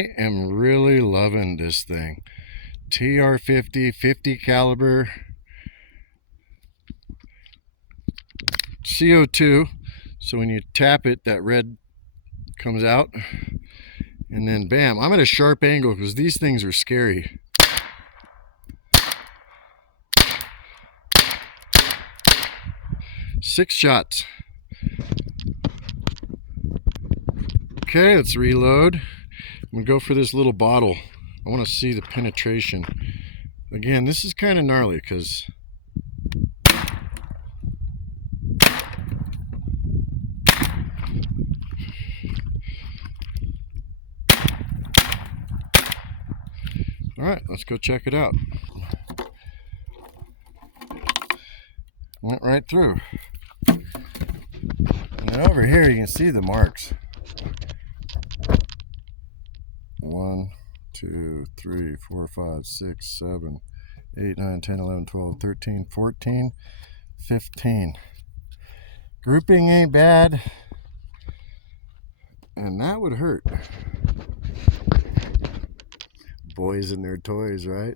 I am really loving this thing. TR50, 50 caliber, CO2. So when you tap it, that red comes out. And then bam, I'm at a sharp angle because these things are scary. Six shots. Okay, let's reload. I'm gonna go for this little bottle. I want to see the penetration. Again, this is kind of gnarly because all right, let's go check it out. Went right through. And over here you can see the marks. 1, 2, 3, 4, 5, 6, 7, 8, 9, 10, 11, 12, 13, 14, 15. Grouping ain't bad. And that would hurt. Boys and their toys, right?